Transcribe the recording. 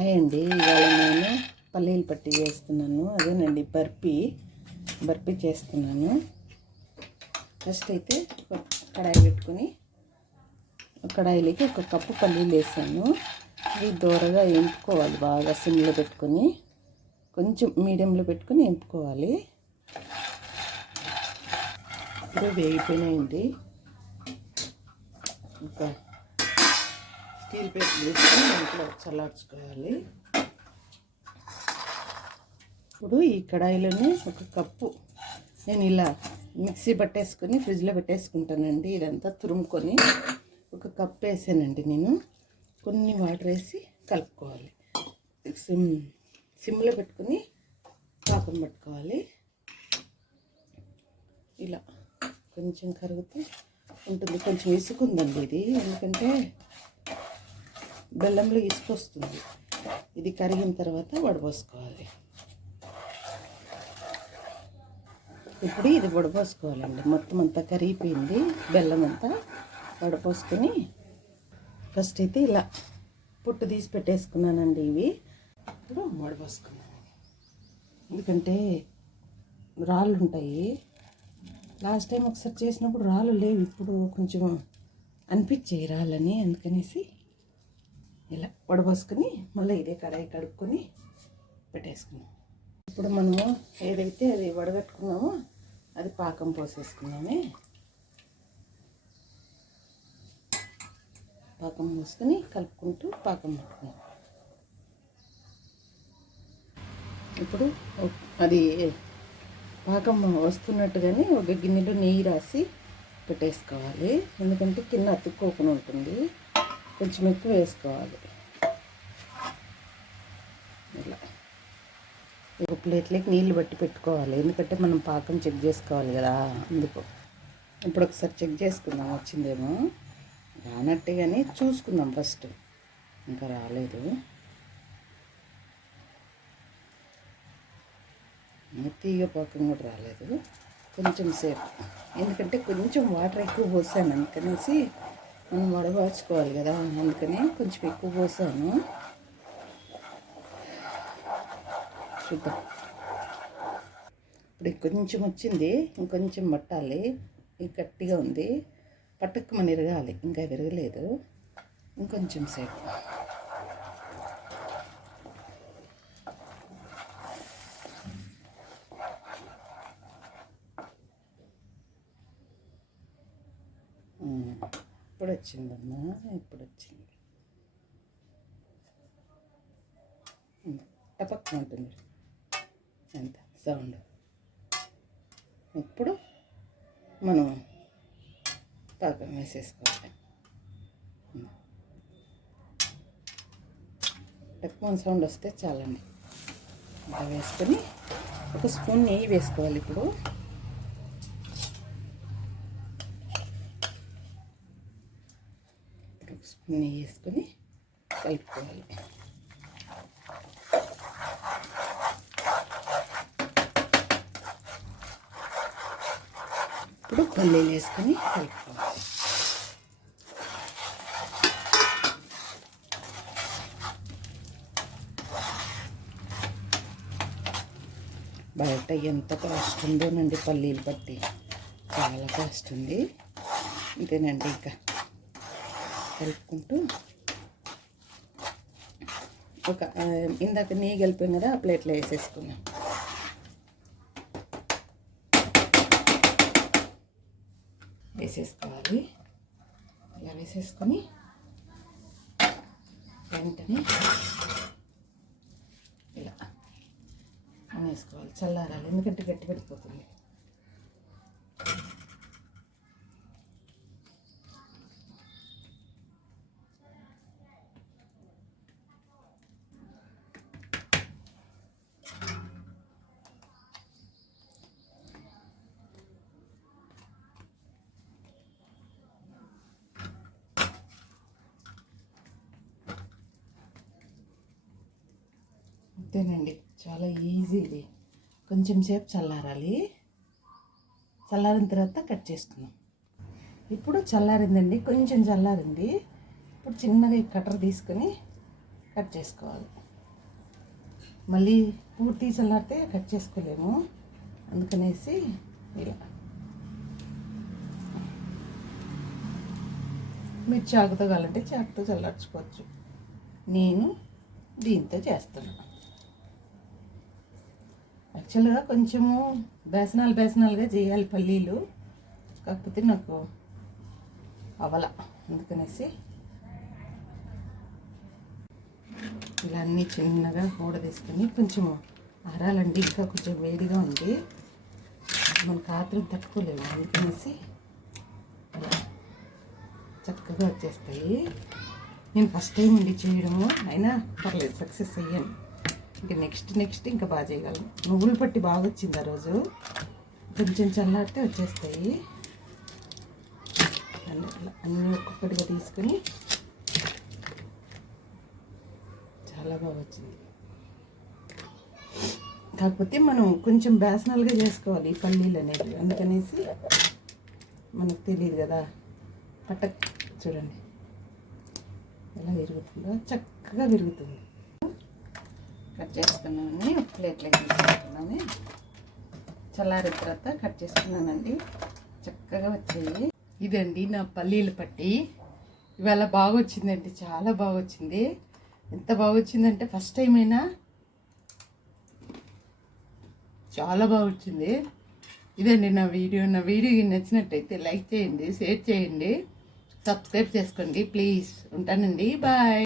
Hi అండి. ఇవాళ నేను పల్లీలు పట్టి చేస్తున్నాను. అదేనండి బర్ఫీ. బర్ఫీ చేస్తున్నాను. ఫస్ట్ అయితే ఒక కడాయి పెట్టుకొని కడాయిలోకి ఒక కప్పు పల్లీలు వేసాను. ఇవి దూరగా ఎంపుకోవాలి బాగా సిమ్లో పెట్టుకొని. కొంచెం మీడియంలో పెట్టుకొని ఎంపుకోవాలి. ఇప్పుడు వేగిపోయినాయండి. ఇంకా స్టీల్ ప్లేట్ వేసుకొని ఇంట్లో చల్లార్చుకోవాలి ఇప్పుడు ఈ కడాయిలోనే ఒక కప్పు నేను ఇలా మిక్సీ పట్టేసుకొని ఫ్రిడ్జ్లో పెట్టేసుకుంటానండి. ఇదంతా తురుముకొని ఒక కప్ వేసానండి నేను. కొన్ని వాటర్ వేసి కలుపుకోవాలి. సిమ్ సిమ్లో పెట్టుకొని పాకం పట్టుకోవాలి. ఇలా కొంచెం కరుగుతూ ఉంటుంది. కొంచెం ఇసుకుందండి ఇది. ఎందుకంటే బెల్లంలో ఇసుక వస్తుంది ఇది కరిగిన తర్వాత వడబోసుకోవాలి. ఇప్పుడు ఇది వడపోసుకోవాలండి మొత్తం అంతా కరిగిపోయింది. బెల్లం అంతా వడపోసుకొని ఫస్ట్ అయితే ఇలా పుట్టు తీసి పెట్టేసుకున్నానండి ఇవి. ఇప్పుడు వడపోసుకున్నాను ఎందుకంటే రాళ్ళు ఉంటాయి లాస్ట్ టైం ఒకసారి చేసినప్పుడు రాళ్ళు లేవు. ఇప్పుడు కొంచెం అనిపించాయి రాళ్ళని అందుకనేసి ఇలా వడబోసుకుని మళ్ళీ ఇదే కడాయి కడుక్కొని పెట్టేసుకున్నాం. ఇప్పుడు మనము ఏదైతే అది వడగట్టుకున్నామో అది పాకం పోసేసుకున్నామే పాకం పోసుకొని కలుపుకుంటూ పాకం పట్టుకున్నాం ఇప్పుడు అది పాకం వస్తున్నట్టుగానే ఒక గిన్నెలో నెయ్యి రాసి పెట్టేసుకోవాలి. ఎందుకంటే కింద అతుక్కోకుండా ఉంటుంది. కొంచెం ఎక్కువ వేసుకోవాలి. ఇలా. ఒక ప్లేట్లోకి నీళ్ళు బట్టి పెట్టుకోవాలి. ఎందుకంటే మనం పాకం చెక్ చేసుకోవాలి కదా అందుకు. ఇప్పుడు ఒకసారి చెక్ చేసుకుందాం వచ్చిందేమో. రానట్టే కానీ చూసుకుందాం ఫస్ట్. ఇంకా రాలేదు. తీగ పాకం కూడా రాలేదు. కొంచెం సేపు. ఎందుకంటే కొంచెం వాటర్ ఎక్కువ పోసాను అందుకనేసి మనం వడబార్చుకోవాలి కదా అందుకని కొంచెం ఎక్కువ పోసాను. చూద్దాం. ఇప్పుడు కొంచెం వచ్చింది ఇంకొంచెం పట్టాలి. ఇది గట్టిగా ఉంది. పట్టకు మన విరగాలి ఇంకా విరగలేదు. ఇంకొంచెం సేపు. ఎప్పుడు వచ్చిందమ్మా ఇప్పుడు వచ్చింది ఉమ్, టపక్ ఉంటుంది. ఎంత సౌండ్. ఇప్పుడు మనం పాకం వేసేసుకోవాలి. ఉమ్. సౌండ్ వస్తే చాలండి. ఇలా వేసుకొని ఒక స్పూన్ నెయ్యి వేసుకోవాలి ఇప్పుడు ఇప్పుడు ఒక స్పూన్ వేసుకొని కలుపుకోవాలి. ఇప్పుడు పల్లీలు వేసుకొని కలుపుకోవాలి. బయట ఎంత కాస్ట్ ఉందోనండి పల్లీలు బట్టి చాలా కాస్ట్ ఉంది. అంతేనండి ఇంకా. కలుపుకుంటూ ఒక ఇందాక నెయ్యి కలిపాం కదా ఆ ప్లేట్లో వేసేసుకున్నాం వేసేసుకోవాలి. ఇలా వేసేసుకొని వెంటనే ఇలా వేసుకోవాలి. చల్లారాలి ఎందుకంటే గట్టి పెట్టిపోతుంది అంతేనండి. చాలా ఈజీ ఇది. కొంచెం సేపు చల్లారాలి. చల్లారిన తర్వాత కట్ చేసుకుందాం. ఇప్పుడు చల్లారిందండి. కొంచెం చల్లారింది. ఇప్పుడు చిన్నగా ఈ కటర్ తీసుకొని కట్ చేసుకోవాలి. మళ్ళీ పూర్తి చల్లారితే కట్ చేసుకోలేము. అందుకనేసి ఇలా. మీరు చాకుతో కావాలంటే చాకుతో చల్లార్చుకోవచ్చు. నేను దీంతో చేస్తున్నాను యాక్చువల్గా కొంచెము బేసనాలు బేసనాలుగా చేయాలి పల్లీలు. కాకపోతే నాకు అవల అందుకనేసి ఇలా అన్నీ చిన్నగా కూడ తీసుకొని కొంచెము అరాలండి. ఇంకా కొంచెం వేడిగా ఉంది. మన కాత్రం తట్టుకోలేము. అందుకనేసి అలా చక్కగా వచ్చేస్తాయి. నేను ఫస్ట్ టైం ఉండి చేయడము. అయినా పర్లేదు సక్సెస్ అయ్యాను. ఇంకా నెక్స్ట్ నెక్స్ట్ ఇంకా బాగా చేయగలను. నువ్వులు పట్టి బాగా వచ్చింది ఆ రోజు. కొంచెం చల్లారితే వచ్చేస్తాయి. అన్ని అన్నీ ఒక్కొక్కటిగా తీసుకొని చాలా బాగా వచ్చింది. కాకపోతే మనం కొంచెం బేసనల్గా చేసుకోవాలి ఈ పల్లీలు అనేవి. అందుకనేసి మనకు తెలియదు కదా. పట్ట చూడండి. ఎలా విరుగుతుందో. చక్కగా విరుగుతుంది. కట్ చేసుకున్నామని ఒక ప్లేట్లోకి తీసుకున్నాను చల్లారిన తర్వాత కట్ చేసుకున్నానండి. చక్కగా వచ్చాయి. ఇదండి నా పల్లీలు పట్టి. ఇవాళ బాగా వచ్చిందండి చాలా బాగా వచ్చింది ఎంత బాగా వచ్చిందంటే ఫస్ట్ టైం అయినా చాలా బాగా వచ్చింది ఇదండి నా వీడియో. నా వీడియో నచ్చినట్టయితే లైక్ చేయండి షేర్ చేయండి సబ్స్క్రైబ్ చేసుకోండి ప్లీజ్. ఉంటానండి. బాయ్.